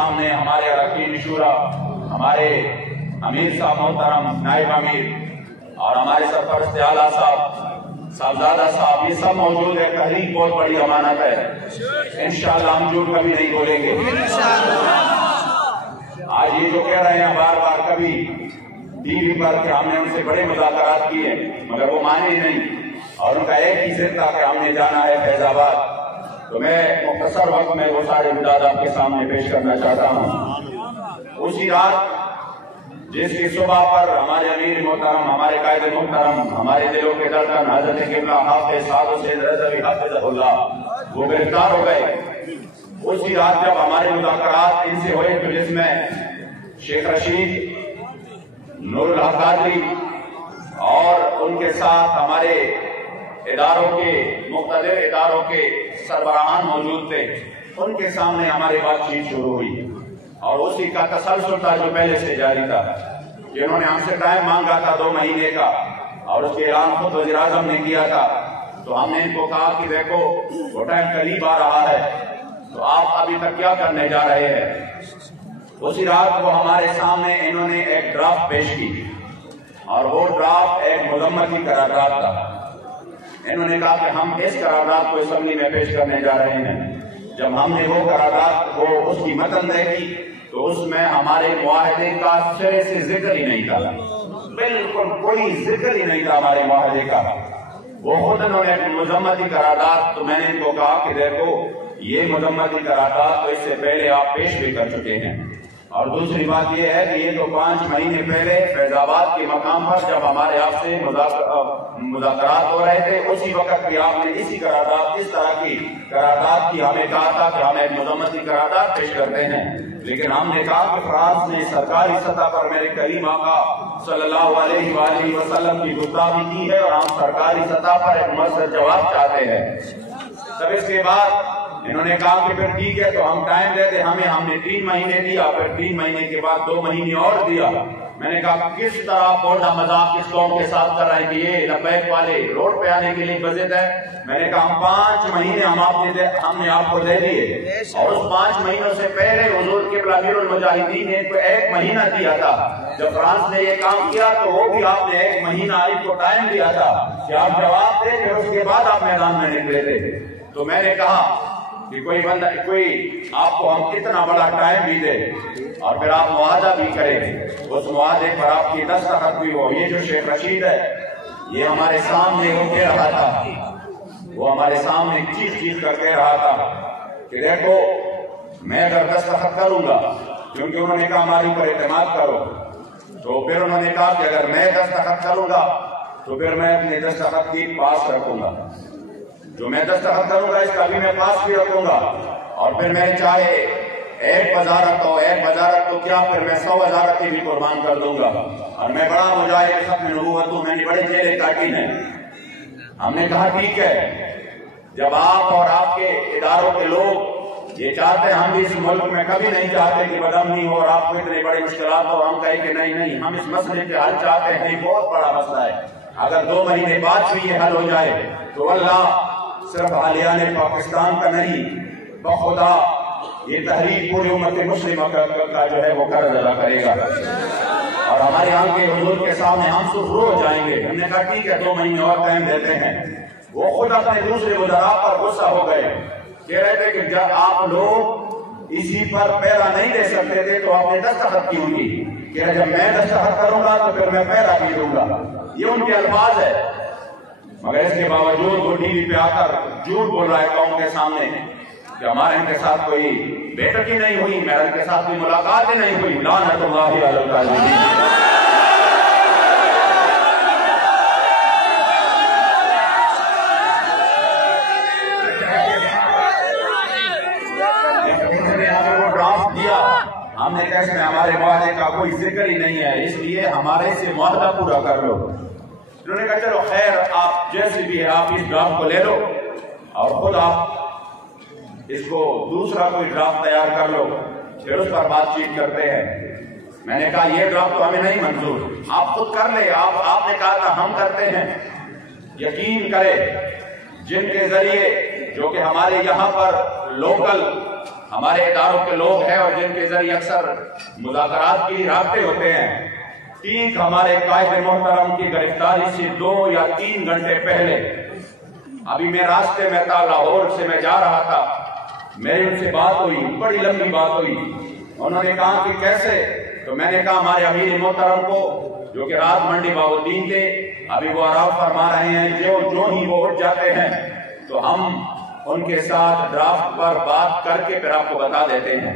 सामने हमारे अरकान शुरा, हमारे अमीर साहब मोहतरम, नायब अमीर और हमारे सरपरस्त आला साहब, साहबजादा साहब, ये सब मौजूद है। तहरीक बहुत बड़ी अमानत है, इंशाअल्लाह हम झूठ कभी नहीं बोलेंगे। आज ये जो कह रहे हैं बार बार कभी टीवी पर कि हमने उनसे बड़े मुज़ाकरात किए, मगर वो माने नहीं और उनका एक ही जिद था कि हमने जाना है फैजाबाद। तो मैं मुख्तसर वक्त में वो सारे मिजाज आपके सामने पेश करना चाहता हूँ। उसी रात जिसकी सुबह पर हमारे अमीर मोहतरम, हमारे कायदे मोहतरम, हमारे दिलों के धड़कन हज़रत क़िबला हाफ़िज़ साद हुसैन रज़वी हाफ़िज़हुल्लाह वो गिरफ्तार हो गए। उसी रात जब हमारे मुज़ाकरात इनसे हुए तो जिसमें शेख रशीद, नूरुल हक क़ादरी और उनके साथ हमारे इदारों के मुख्तलिफ इदारों के सरबराहान मौजूद थे, उनके सामने हमारी बातचीत शुरू हुई और उसी का तसलसल था जो पहले से जारी था। जिन्होंने हमसे टाइम मांगा था 2 महीने का और उसके ऐलान खुद वज़ीर आज़म ने किया था, तो हमने इनको कहा कि देखो वो टाइम करीब आ रहा है, तो आप अभी तक क्या करने जा रहे हैं। उसी रात वो हमारे सामने इन्होंने एक ड्राफ्ट पेश की और वो ड्राफ्ट एक मुज़म्मती करारदाद था। इन्होंने कहा कि हम इस करारदाद को असेंबली में पेश करने जा रहे हैं। जब हमने वो करारदाद को उसकी मतन देखी तो उसमें हमारे मुआहदे का सिरे से जिक्र ही नहीं था, बिल्कुल कोई जिक्र ही नहीं था हमारे मुआहदे का। वो खुद उन्होंने मुज़म्मती करारदाद, तो मैंने इनको कहा कि देखो ये मुज़म्मती करारदाद तो इससे पहले आप पेश भी कर चुके हैं, और दूसरी बात यह है कि ये तो 5 महीने पहले फैजाबाद के मकाम पर जब हमारे आपसे मुज़ाकरात हो रहे थे, उसी वक्त भी आपने इसी करारदाद, इस तरह की करारदाद की हमें कहा था कि हम एक मुज़म्मती करारदाद पेश करते हैं। लेकिन हमने कहा कि फ्रांस ने सरकारी सतह पर मेरे करीम आका सल्लल्लाहु अलैहि वसल्लम की गुस्ताखी की है और हम सरकारी सतह पर एक मुअस्सर जवाब चाहते हैं। तब इसके बाद इन्होंने कहा कि फिर ठीक है तो हम टाइम दे दे हमें। हमने 3 महीने दिया, फिर 3 महीने के बाद 2 महीने और दिया। मैंने कहा किस तरह बोलना मजाक किस कौम के साथ कर रहे हैं कि ये लब्बैक वाले रोड पे आने के लिए बजट है। मैंने कहा हम 5 महीने हमने आपको दे दिए और उस 5 महीनों से पहले हुजूर क़िबला अमीरुल मुजाहिदीन ने तो 1 महीना दिया था। जब फ्रांस ने ये काम किया तो वो भी आपने 1 महीना आपको टाइम दिया था कि आप जवाब दें, फिर उसके बाद आप मैदान में निकले थे। तो मैंने कहा कि कोई आपको हम कितना बड़ा टाइम भी दे और फिर आप मुआहदा भी करें, उस मुआहदे पर आपकी दस्तखत भी हो। ये जो शेख रशीद है ये हमारे सामने वो कह रहा था, वो हमारे सामने चीख कर कह रहा था कि देखो मैं अगर दस्तखत करूंगा, क्योंकि उन्होंने कहा हमारे ऊपर एतमाद करो, तो फिर उन्होंने कहा कि अगर मैं दस्तखत करूंगा तो फिर मैं अपने दस्तखत की पास रखूंगा, जो मैं दस्तखत करूंगा इसका भी मैं पास भी रखूंगा, और फिर मैं चाहे 1 वजारत हो 1 वजारत तो क्या फिर मैं 100 वजारतें भी कुर्बान कर दूंगा। और मैं बड़ा मुजाहिद खत्म नबूवत हूं, मैंने बड़ी जेलें काटी हैं। हमने कहा ठीक है, जब आप और आपके इदारों के लोग ये चाहते हैं, हम भी इस मुल्क में कभी नहीं चाहते कि बदअमनी हो और आपको इतनी बड़ी मुश्किलात हो, हम कहें कि नहीं हम इस मसले के हल चाहते हैं, ये बहुत बड़ा मसला है। अगर 2 महीने बाद भी ये हल हो जाए तो अल्लाह सिर्फ आलियाने पाकिस्तान का नहीं, बखुदा ये तहरीक पूरी उम्मत मुस्लिम का जो है वो कर्ज अदा करेगा और हमारे यहाँ के हुजूर के सामने हम सुरखरू हो जाएंगे। हमने कहा ठीक है 2 महीने और टाइम देते हैं। वो खुद अपने दूसरे वज़रा पर गुस्सा हो गए, कह रहे थे कि जब आप लोग इसी पर पैरा नहीं दे सकते थे तो आपने दस्तखत की होगी, कि जब मैं दस्तखत करूंगा तो फिर मैं पैरा भी दूंगा। ये उनके अल्फाज है, मगर इसके बावजूद वो टीवी पे आकर झूठ बोल रहा है कौम के सामने कि हमारे इनके साथ कोई बैठक ही नहीं हुई, मेरे इनके साथ कोई मुलाकात ही नहीं हुई। लानतुल्लाहि अलल काज़िबीन। वो ड्राफ्ट दिया, हमने कहा इसमें हमारे मुआहदे का कोई जिक्र ही नहीं है, इसलिए हमारे से मुआहदा पूरा कर लो। उन्होंने कहा चलो खैर आप जैसे भी है आप इस ड्राफ्ट को ले लो और खुद आप इसको दूसरा कोई ड्राफ्ट तैयार कर लो, फिर उस पर बातचीत करते हैं। मैंने कहा ये ड्राफ्ट तो हमें नहीं मंजूर, आप खुद कर ले। आपने कहा था हम करते हैं। यकीन करें जिनके जरिए जो कि हमारे यहाँ पर लोकल हमारे इदारों के लोग हैं और जिनके जरिए अक्सर मुज़ाकरात की राब्ते होते हैं, ठीक हमारे कायद मोहतरम की गिरफ्तारी से 2 या 3 घंटे पहले अभी मैं रास्ते में था, लाहौर से मैं जा रहा था, मेरी उनसे बात हुई, बड़ी लंबी बात हुई। उन्होंने कहा कि कैसे, तो मैंने कहा हमारे अमीर मोहतरम को जो कि रात मंडी बाबुद्दीन थे, अभी वो आराम फरमा रहे हैं, जो ही वो उठ जाते हैं तो हम उनके साथ ड्राफ्ट पर बात करके फिर आपको बता देते हैं।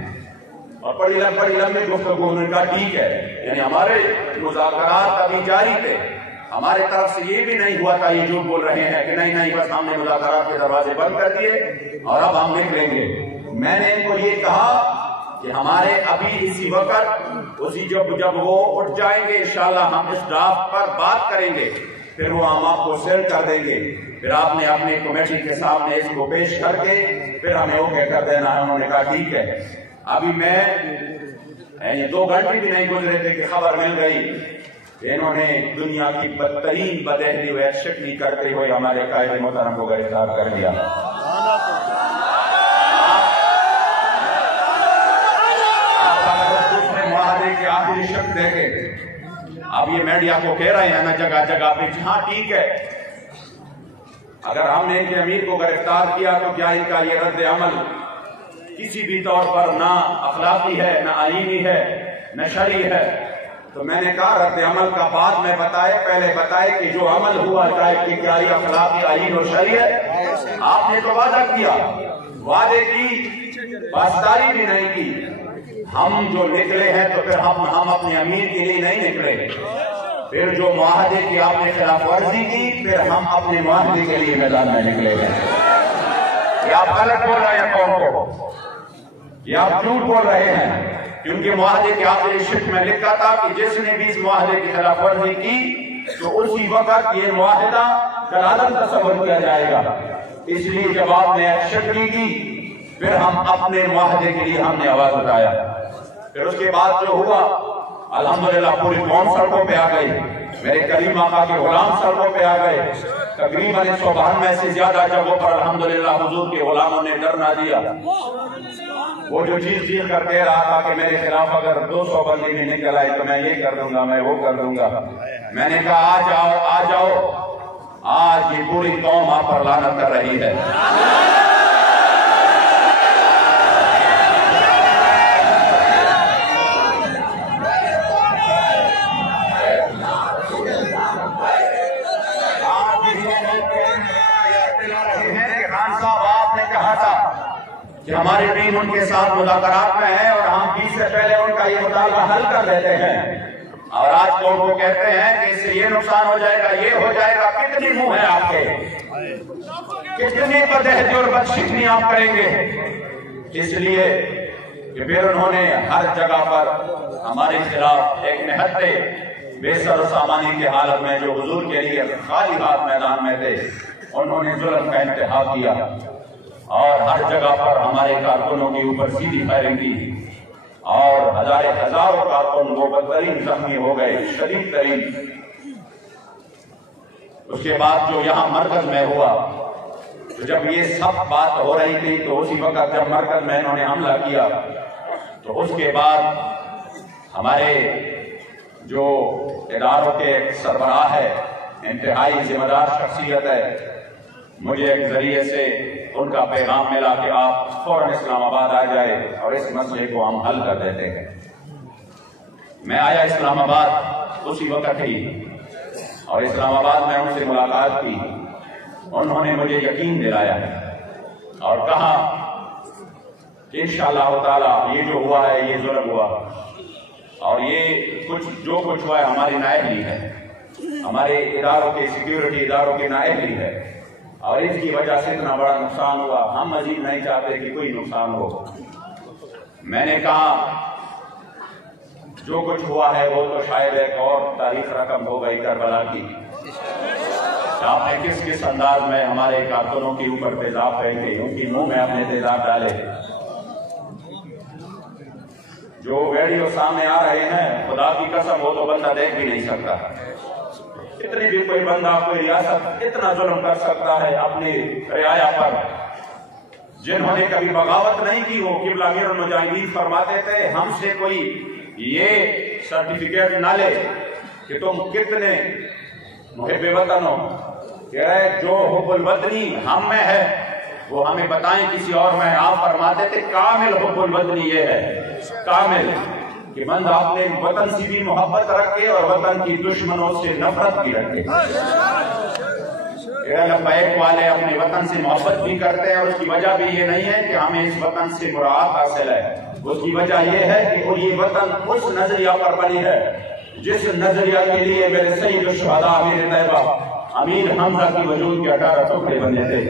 और बड़ी लंबी गुफ्तगू। उन्होंने कहा ठीक है, यानी हमारे मुज़ाकरात अभी जारी थे, हमारे तरफ से ये भी नहीं हुआ था ये झूठ बोल रहे हैं कि नहीं बस हमने मुज़ाकरात के दरवाजे बंद कर दिए और अब हम निकलेंगे। मैंने इनको ये कहा कि हमारे अभी इसी वक्त उसी जब वो उठ जाएंगे इंशाल्लाह हम इस ड्राफ्ट पर बात करेंगे, फिर वो हम आपको सेंड कर देंगे, फिर आपने अपनी कमेटी के सामने इसको पेश करके फिर हमें ओके कर देना है। उन्होंने कहा ठीक है। अभी मैं 2 घंटे भी नहीं गुजरे थे कि खबर मिल गई, इन्होंने दुनिया की बदतरीन बदहली हुए शक्ली करते हुए हमारे कायदे मोहतरम को गिरफ्तार कर दिया। मुआहदे के आखिरी शब्द देखे, अब ये मीडिया को कह रहे हैं ना जगह जगह पे, हाँ ठीक है, अगर हमने इनके अमीर को गिरफ्तार किया तो क्या इनका ये रद्द अमल किसी भी तौर पर ना अखलाकी है, ना आईनी है, न शरई है? तो मैंने कहा रद्द अमल का बाद में बताए, पहले बताए कि जो अमल हुआ चाहे कि क्या ये अखलाकी, आईन और शरई है। आपने तो वादा किया, वादे की पासदारी भी नहीं की। हम जो निकले हैं तो फिर हम अपने अमीर के लिए नहीं निकले, फिर जो मुआहदे की आपने खिलाफ वर्जी की फिर हम अपने मुआहदे के लिए मैदान में निकले हैं। ये आप गलत बोल रहे हैं कौम को, ये आप झूठ बोल रहे हैं, क्योंकि मुआहदे के आखिरी शिफ्ट में लिखा था कि जिसने भी इस मुआहदे की खिलाफ वर्जी की तो उसी वक्त ये मुआहदा कलादम तस्वर किया जाएगा। इसलिए जब आपने एक्शन की फिर हम अपने मुआहदे के लिए हमने आवाज उठाया। फिर उसके बाद जो हुआ अल्हम्दुलिल्लाह पूरी कौम सड़कों पे आ गई, मेरे करीम आका के गुलाम सड़कों पे आ गए। तकरीबन 192 से ज्यादा जगहों पर अल्हम्दुलिल्लाह हुजूर के गुलामों ने डर ना दिया। वो जो चीज कर कह रहा था कि मेरे खिलाफ अगर 200 बंदी भी निकल आई तो मैं ये कर दूंगा, मैं वो कर दूंगा, मैंने कहा आ जाओ, आज ये पूरी कौम आप पर लानत कर रही है। कि हमारी टीम उनके साथ मुज़ाकरात में है और हम 20 से पहले उनका ये मुतालबा हल कर देते हैं, और आज कौन को कहते हैं कि इससे ये नुकसान हो जाएगा, ये हो जाएगा। कितनी मुंह है आपके, कितनी बदहती और बदशिकनी आप करेंगे। इसलिए कि फिर उन्होंने हर जगह पर हमारे खिलाफ एक निहत्ते बेसर सामानी की हालत में जो हुजूर के लिए खाली हाथ मैदान में थे, उन्होंने जुल्म का इंतहा किया और हर जगह पर हमारे कारकुनों के ऊपर सीधी फायरिंग की और हजारों कारकुन वो बदतरीन जख्मी हो गए, शदीद तरीन। उसके बाद जो यहाँ मरकज में हुआ, तो जब ये सब बात हो रही थी तो उसी वक्त जब मरकज में इन्होंने हमला किया तो उसके बाद हमारे जो इदारों के सरबराह है, इंतहाई जिम्मेदार शख्सियत है, मुझे एक जरिए से उनका पैगाम मिला कि आप फौरन इस्लामाबाद आ जाए और इस मसले को हम हल कर देते हैं। मैं आया इस्लामाबाद उसी वक्त ही और इस्लामाबाद में उनसे मुलाकात की। उन्होंने मुझे यकीन दिलाया और कहा कि इंशाअल्लाह ताला ये जो हुआ है ये जुल्म हुआ और ये जो कुछ हुआ है हमारी नाअहली है, हमारे इदारों के सिक्योरिटी इदारों की नाअहली है और इसकी वजह से इतना बड़ा नुकसान हुआ। हम मजीद नहीं चाहते कि कोई नुकसान हो। मैंने कहा जो कुछ हुआ है वो तो शायद एक और तारीख रकम हो गई करबला की। आपने किस अंदाज में हमारे कारकुनों के ऊपर तेजाब फेंके, उनकी मुंह में अपने तेजाब डाले। जो वीडियो सामने आ रहे हैं, खुदा की कसम वो तो बंदा देख भी नहीं सकता। इतनी भी कोई बंदा, कोई रियासत इतना जुल्म कर सकता है अपनी रियाया पर? जिन्होंने कभी बगावत नहीं की, वो किबला अमीरुल मुजाहिदीन फरमाते थे हमसे कोई ये सर्टिफिकेट ना ले कि तुम कितने मुहिब्बे वतन हो, कह रहे जो हुब्बुल वतनी हम में है वो हमें बताएं किसी और में। आप फरमाते थे कामिल हुब्बुल वतनी ये है, कामिल कि बंदा अपने वतन से भी मोहब्बत रखे और वतन की दुश्मनों से नफरत भी रखे। लब्बैक वाले अपने वतन से मोहब्बत भी करते हैं और उसकी वजह भी ये नहीं है कि हमें इस वतन से मुराद हासिल है, उसकी वजह ये है कि ये वतन उस नजरिया पर बनी है जिस नजरिया के लिए मेरे सईद शुहदा अमीर तैयबा अमीर हमजा की वजूद के 18 टुकड़े बने थे।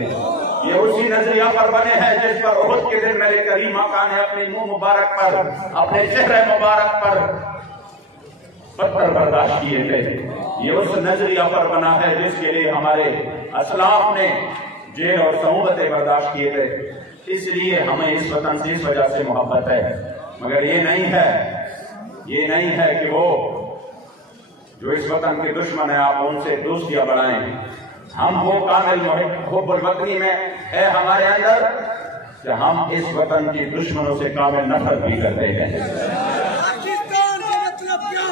ये उसी नजरिया पर बने हैं जिस पर उहुद के दिन मेरे करीम आका ने अपने मुंह मुबारक पर, अपने चेहरे मुबारक पर पत्थर बर्दाश्त किए थे। ये उस नजरिया पर बना है जिसके लिए हमारे असलाफ ने जेल और सऊबतें बर्दाश्त किए थे। इसलिए हमें इस वतन से इस वजह से मोहब्बत है। मगर ये नहीं है कि वो जो इस वतन के दुश्मन है आप उनसे दोस्तियां बढ़ाएं। हम वो कामिल हुब्बुल वतनी में है हमारे अंदर कि हम इस वतन की दुश्मनों से कामिल नफरत भी करते हैं। पाकिस्तान का मतलब क्या?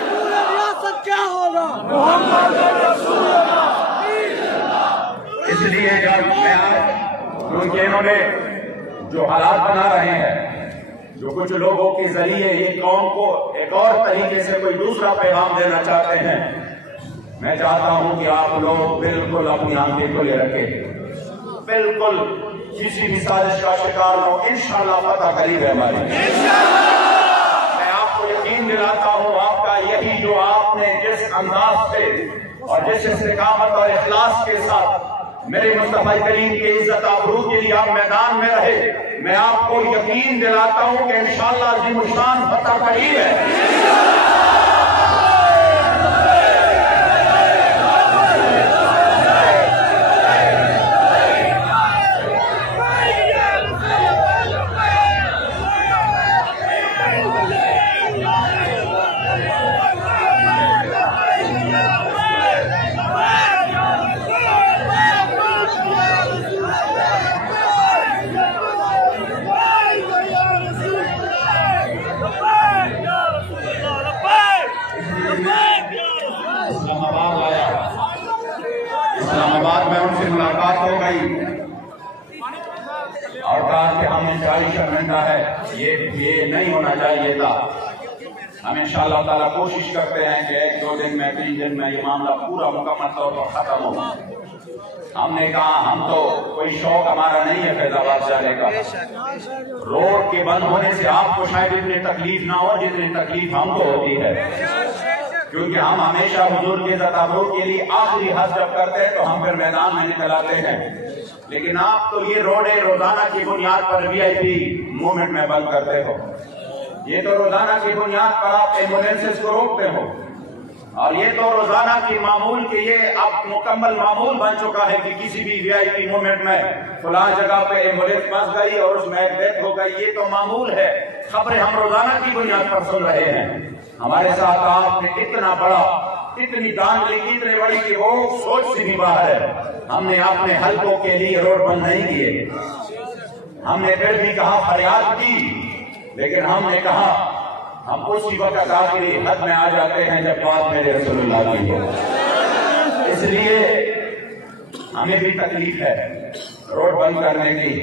पूरा रियासत क्या होगा? इसलिए जब मैं क्योंकि इन्होंने जो हालात बना रहे हैं, जो कुछ लोगों के जरिए ये कौम को एक और तरीके से कोई दूसरा पैगाम देना चाहते हैं, मैं चाहता हूं कि आप लोग बिल्कुल अपनी आंखें खुले रखें, बिल्कुल किसी भी साजिश का शिकार हो। इंशाअल्लाह फतह करीब है हमारी। मैं आपको यकीन दिलाता हूं, आपका यही जो आपने जिस अंदाज से और जिस इस्तिकामत और इखलास के साथ मेरे मुस्तफा करीम के इज्जत आबरू के लिए आप मैदान में रहे, मैं आपको यकीन दिलाता हूं कि इंशाअल्लाह ज़िमुशान फतह करीब है। इस्लामाबाद में उनसे मुलाकात हो गई और कहा कि हमें 40 घंटा है, ये नहीं होना चाहिए था। हम इंशाअल्लाह ताला कोशिश करते हैं कि 1-2 दिन में 3 दिन में ये मामला पूरा मुकम्मल तौर पर खत्म हो। हमने कहा हम तो कोई शौक हमारा नहीं है फैजाबाद जाने का। रोड के बंद होने से आपको शायद इतनी तकलीफ ना हो जितनी तकलीफ हमको होती है, क्योंकि हम हमेशा हुजूर के तताबुर के लिए आखिरी हद जब करते हैं तो हम फिर मैदान में निकल आते हैं। लेकिन आप तो ये रोडे रोजाना की बुनियाद पर VIP मूवमेंट में बंद करते हो, ये तो रोजाना की बुनियाद पर आप एम्बुलेंसेस को रोकते हो, और ये तो रोजाना की मामूल के ये अब मुकम्मल मामूल बन चुका है कि किसी भी VIP मूवमेंट में फलां जगह पे एम्बुलेंस फंस गई और उसमें एक डेथ हो गई। ये तो मामूल है, खबरें हम रोजाना की बुनियाद पर सुन रहे हैं। हमारे साथ आपने इतना बड़ा, इतनी दानगी इतने बड़ी कि वो सोच से भी बाहर है। हमने अपने हल्कों के लिए रोड बंद नहीं किए, हमने फिर भी कहा फरियाद की, लेकिन हमने कहा हम उसी वक्त आखिरी हद में आ जाते हैं जब बात मेरे रसूलुल्लाह की हो। इसलिए हमें भी तकलीफ है रोड बंद करने की,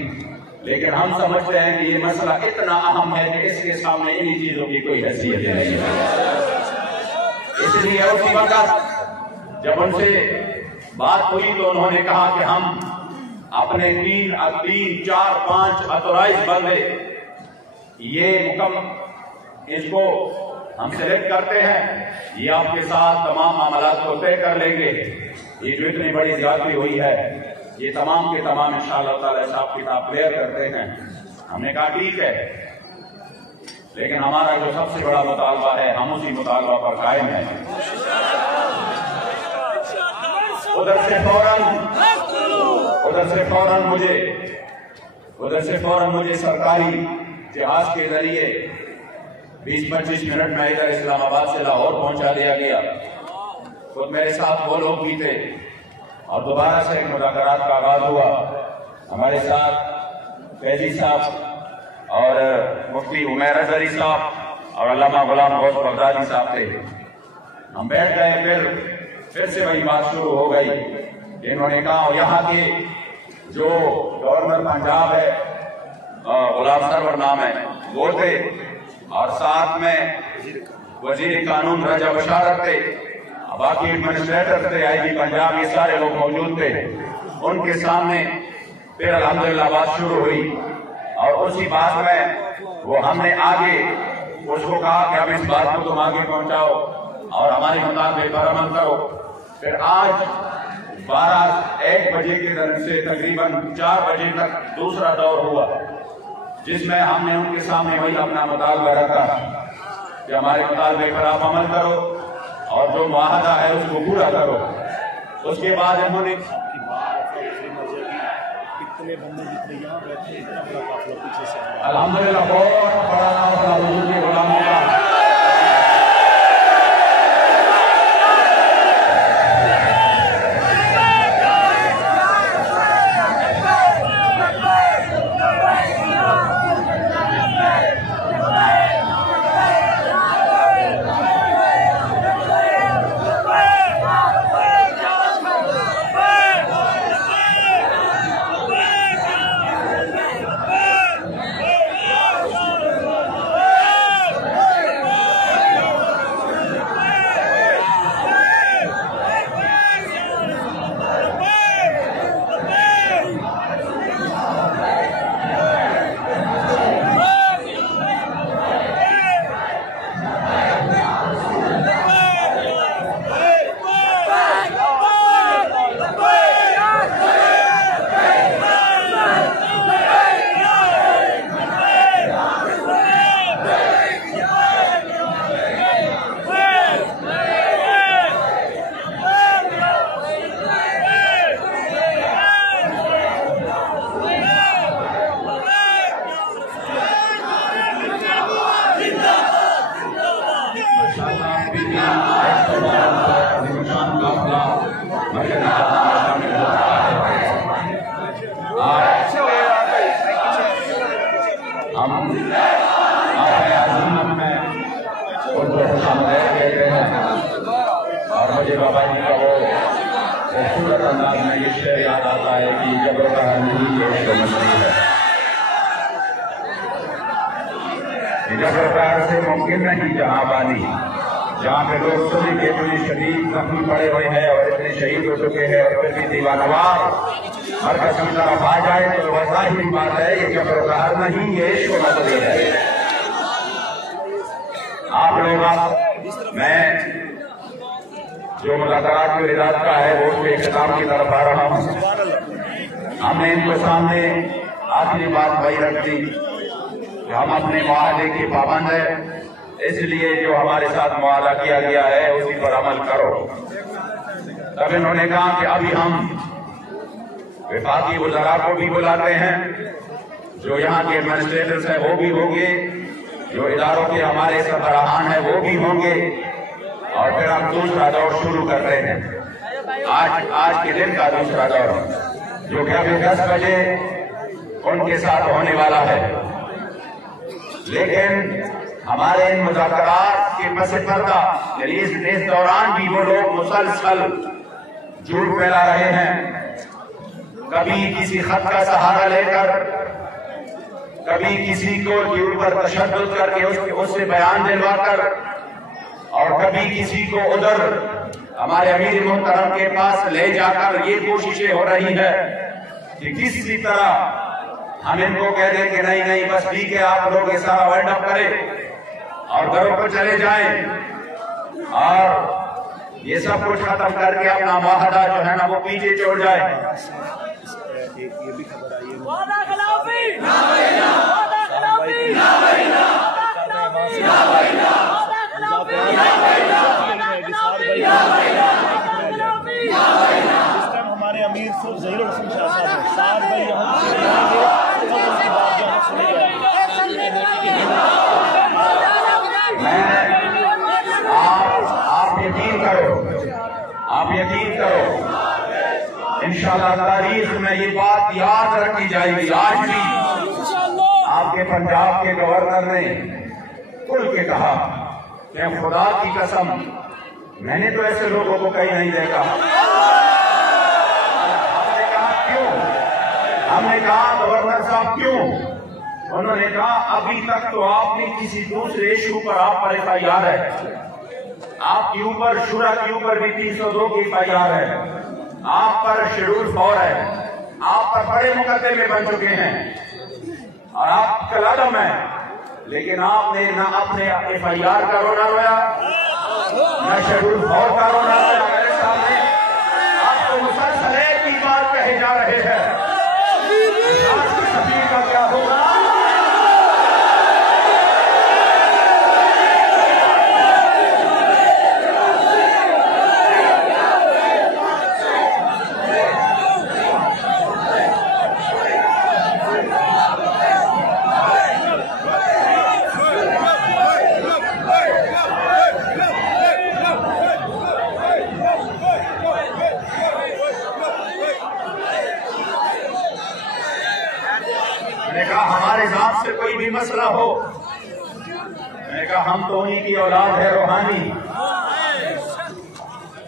लेकिन हम समझते हैं कि ये मसला इतना अहम है कि इसके सामने इन्हीं चीजों की कोई हैसियत नहीं है। इसलिए उसी वक्त जब उनसे बात हुई तो उन्होंने कहा कि हम अपने 3, 4, 5 ऑथोराइज बंदे ये इसको हम सिलेक्ट करते हैं, ये आपके साथ तमाम मामलात को तय कर लेंगे। ये जो इतनी बड़ी ज्यादती हुई है ये तमाम के तमाम इंशाअल्लाह ताला हिसाब किताब क्लियर करते हैं। हमने कहा ठीक है, लेकिन हमारा जो सबसे बड़ा मुतालबा है हम उसी मुतालबा पर कायम है। उधर से फौरन मुझे सरकारी जहाज के जरिए 20-25 मिनट में इधर इस्लामाबाद से लाहौर पहुंचा दिया गया। खुद मेरे साथ वो लोग भी थे और दोबारा से एक मुज़ाकरात का आगाज हुआ। हमारे साथ फैजी साहब और मुफ्ती उमैर अजहरी साहब और अल्लामा गुलाम गौस बगदादी साहब थे। हम बैठ गए, फिर से वही बात शुरू हो गई। इन्होंने कहा यहाँ के जो गवर्नर पंजाब है, गुलाम सरवर नाम है, वो थे, और साथ में वजीर कानून रजा बशारत थे, बाकी एडमिनिस्ट्रेटर थे, आईजी पंजाब, ये सारे लोग मौजूद थे। उनके सामने फिर अल्हम्दुलिल्लाह बात शुरू हुई और उसी बात में वो हमने आगे उसको कहा कि अब इस बात को तुम आगे पहुंचाओ और हमारे मुताबिक पर अमल करो। फिर आज 12-1 बजे के दर से तकरीबन 4 बजे तक दूसरा दौर हुआ, जिसमें हमने उनके सामने वही अपना मुतालबा रखा कि हमारे मुतालबे पर आप अमल करो और जो मुआहदा है उसको पूरा करो। उसके बाद उन्होंने अल्हम्दुलिल्लाह बहुत बड़ा नाम हुजूर के गुलामों का से मुमकिन नहीं जहां बानी, जहाँ पे लोग सभी के इतने शदीद जख्मी पड़े हुए हैं और इतने शहीद हो चुके हैं और फिर भी दीवानवार मरकज की तरफ आ जाए तो वैसा ही बात है। ये जबरकार नहीं, ये इश्क नजरी है। आप लोग मैं जो मुलाकात के रिदात का है वो उसके इख्तिताम की तरफ आ रहा हूँ। हमने इनके सामने आखिरी बात वही रख दी कि हम अपने मुआहदे के पाबंद है, इसलिए जो हमारे साथ मुआहदा किया गया है उसी पर अमल करो। तब इन्होंने कहा कि अभी हम विफाकी वज़रा को भी बुलाते हैं, जो यहाँ के एडमिनिस्ट्रेटर्स हैं वो भी होंगे, जो इदारों के हमारे सरबराहान हैं वो भी होंगे, और फिर हम दूसरा दौर शुरू करते हैं। आज के दिन का दूसरा दौर जो कि अभी 10 बजे उनके साथ होने वाला है। लेकिन हमारे इन मुज़ाकरात के पस पर्दा इस दौरान भी वो लोग मुसलसल झूठ फैला रहे हैं, कभी किसी खत का सहारा लेकर, कभी किसी को के ऊपर तशद्दुद करके उससे बयान दिलवाकर, और कभी किसी को उधर हमारे अमीर मोहतरम के पास ले जाकर ये कोशिशें हो रही है कि किसी तरह हम इनको कह दें कि नहीं नहीं बस ठीक है, आप लोग ये सारा वाइंड अप करें और घरों पर चले जाएं और ये सब कुछ खत्म करके अपना मुआहदा जो है ना वो पीछे छोड़ जाए। ये भी खबर आई है हमारे अमीर ज़हीरुल हसन शाह साहब साथ भाई आप यकीन करो इंशाअल्लाह तारीख में ये बात याद रखी जाएगी। आज भी आपके पंजाब के गवर्नर ने खुल के कहा कि खुदा की कसम मैंने तो ऐसे लोगों को कहीं नहीं देखा। हमने कहा क्यों? हमने कहा गवर्नर साहब क्यों? उन्होंने कहा अभी तक तो आपने किसी दूसरे इशू पर आप पर FIR है, आपके ऊपर शुरा के ऊपर भी 302 की FIR है, आप पर शेड्यूल 4 है, आप पर बड़े मुकदमे बन चुके हैं और आप कलादम है, लेकिन आपने ना अपने FIR का रोना रोया, न शेड्यूल 4 का रोना रोया। मेरे सामने आपको मुसलसल एक ही बात कहे जा रहे हैं, सफीर का क्या होगा? मैंने कहा हमारे जात से कोई भी मसला हो, मैंने कहा हम तो उन्हीं की औलाद है रूहानी,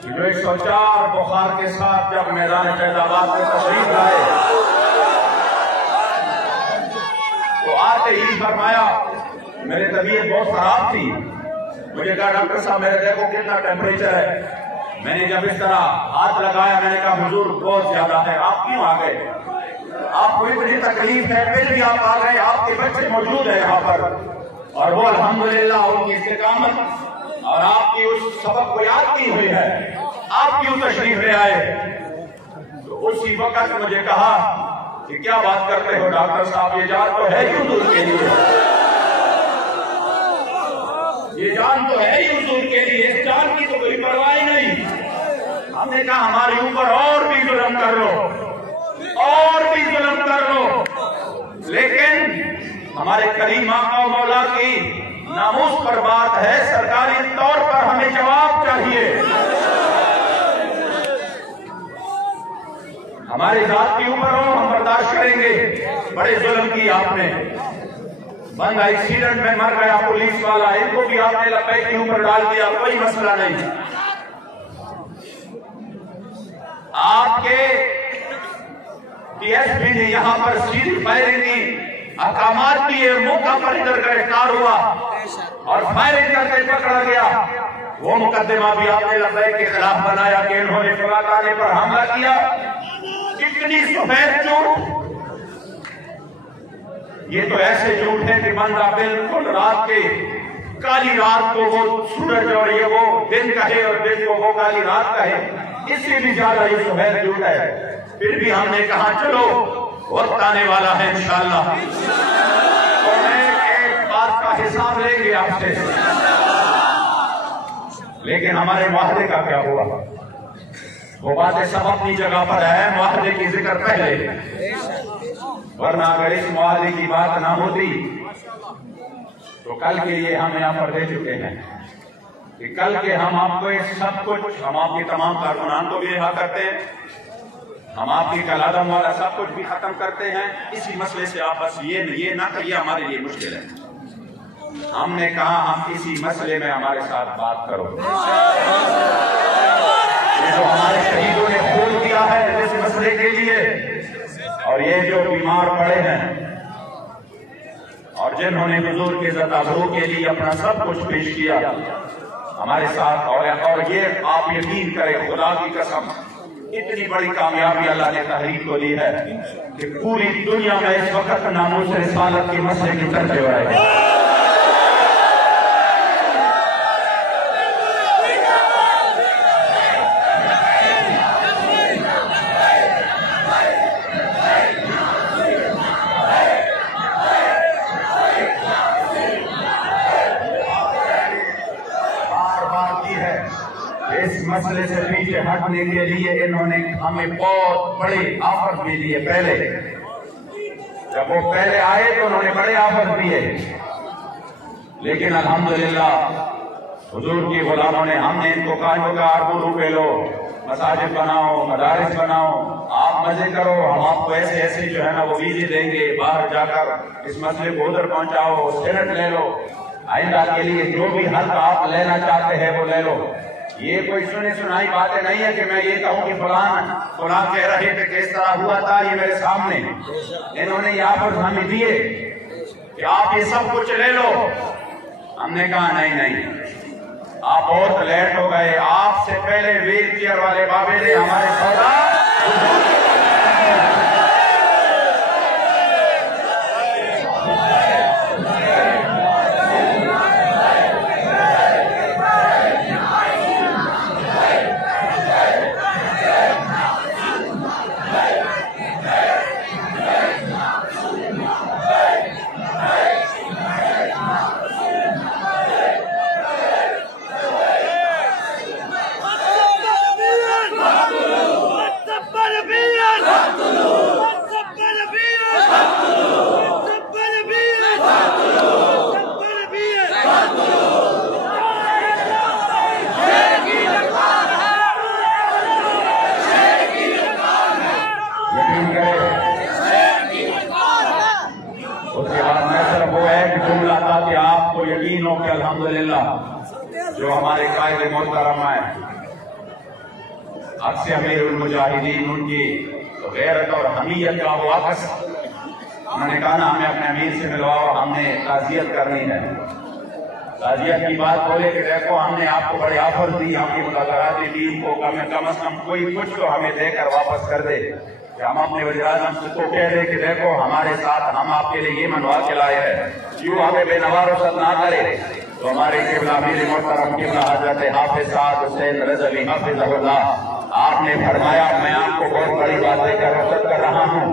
जो 104 बुखार के साथ जब मैदान फैजाबाद में तशरीफ लाए तो आते ही फरमाया, मेरी तबीयत बहुत खराब थी, मुझे कहा डॉक्टर साहब मेरे देखो कितना टेम्परेचर है। मैंने जब इस तरह हाथ लगाया मैंने कहा हुजूर बहुत ज्यादा है, आप क्यों आ गए? आपको इतनी तकलीफ है फिर भी आप आ गए, आपके बच्चे मौजूद है यहाँ पर और वो अल्हम्दुलिल्लाह उनकी इस्तिकामत और आपकी उस सबक को याद की हुई है, आप क्यों तशरीफ ले आए? तो उसी वक्त मुझे कहा कि क्या बात करते हो डॉक्टर साहब, ये जान तो है ही हुजूर के लिए, ये जान तो है ही हुजूर के लिए, इस जान की तो कोई परवाह नहीं। हमने कहा हमारे ऊपर और भी जुल्म कर लो, और भी जुल्म कर लो, लेकिन हमारे करीम आका और मौला की नामूस पर बात है, सरकारी तौर पर हमें जवाब चाहिए। हमारी जात के ऊपर हो हम बर्दाश्त करेंगे, बड़े जुल्म की आपने, बंदा एक्सीडेंट में मर गया पुलिस वाला, इनको भी आपने लपैक के ऊपर डाल दिया, कोई मसला नहीं। आपके DSP ने यहाँ पर सीधी फायरिंग की, अहकामात दिए, मौका पर इधर गिरफ्तार हुआ और फायरिंग करके पकड़ा गया। वो मुकदमा भी आपने लबैक के खिलाफ बनाया कि इन्होंने फलाने पर हमला किया। कितनी सफेद झूठ, ये तो ऐसे झूठ है कि बंदा बिल्कुल रात के काली रात को वो सूरज और ये वो दिन कहे और दिन को वो काली रात कहे, इससे भी ज्यादा ये सफेद झूठ है। फिर भी हमने कहा चलो वक्त आने वाला है इंशाअल्लाह, तो मैं एक बात का हिसाब लेंगे आपसे, लेकिन हमारे वादे का क्या हुआ? वो बातें सब अपनी जगह पर है, वादे की जिक्र पहले, वरना अगर इस वादे की बात ना होती तो कल के लिए हम यहाँ पर दे चुके हैं कि कल के हम आपको सब कुछ, हम आपके तमाम कारकुनान को भी रिहा करते हैं, हम आपकी कलादम वाला सब कुछ भी खत्म करते हैं। इसी मसले से आप बस ये ना करिए हमारे लिए मुश्किल है। हमने कहा हम इसी मसले में हमारे साथ बात करो, ये जो हमारे शहीदों ने खून दिया है इस मसले के लिए, और ये जो बीमार पड़े हैं और जिन्होंने हुजूर के ज़ताबरू के लिए अपना सब कुछ पेश किया हमारे साथ, और ये आप यकीन करें खुदा की कसम, इतनी बड़ी कामयाबी अल्लाह ने तहरीक को दी है कि पूरी दुनिया में इस वक्त नामूस रिसालत के मसले की चर्चे हो रहे हैं। इस मसले से पीछे हटने के लिए इन्होंने हमें बहुत बड़े ऑफर भी दिए। पहले जब वो पहले आए तो उन्होंने बड़े ऑफर दिए, लेकिन अल्हम्दुलिल्लाह हुजूर की गुलामों ने, हमने इनको कहा ₹2 लो, मसाजिद बनाओ, मदारिस बनाओ, आप मजे करो, हम आपको ऐसे ऐसे जो है ना वो वीजे देंगे, बाहर जाकर इस मसले को उधर पहुंचाओ, सेनेट ले लो, आइंदा के लिए जो भी हल आप लेना चाहते हैं वो ले लो। ये कोई सुनी सुनाई बातें नहीं है कि मैं ये कहूँ कि फलां कह रहे थे कि इस तरह हुआ था, ये मेरे सामने इन्होंने यहाँ पर हमें दिए कि आप ये सब कुछ ले लो। हमने कहा नहीं, आप बहुत लेट हो गए, आपसे पहले व्हील चेयर वाले बाबे ने हमारे सौदा यकीन हो कि अल्हम्दुलिल्लाह जो हमारे कायदे मोहतरम है अक्सर अमीरुल मुजाहिदीन उनकी गैरत और हमीयत का वो वापस उन्होंने कहा ना हमें अपने अमीर से मिलवाओ, हमने ताज़ियत करनी है। ताज़ियत की बात बोले कि देखो हमने आपको बड़े ऑफर दी, हमने मुलाकात टीम को कम से कम कोई कुछ तो हमें देकर वापस कर दे। हम अपने वज़ीर-ए-आज़म से तो कह रहे कि देखो हमारे साथ हम आपके लिए ये मनवा के लाए हैं, क्यों हमें बेनवारसत ना करे। तो हमारे क़िबला अमीर मोहतरम क़िबला हज़रत हाफ़िज़ साद हुसैन रज़वी हाफ़िज़हुल्लाह आपने फरमाया मैं आपको बहुत बड़ी बात देकर रुख़्सत कर रहा हूँ,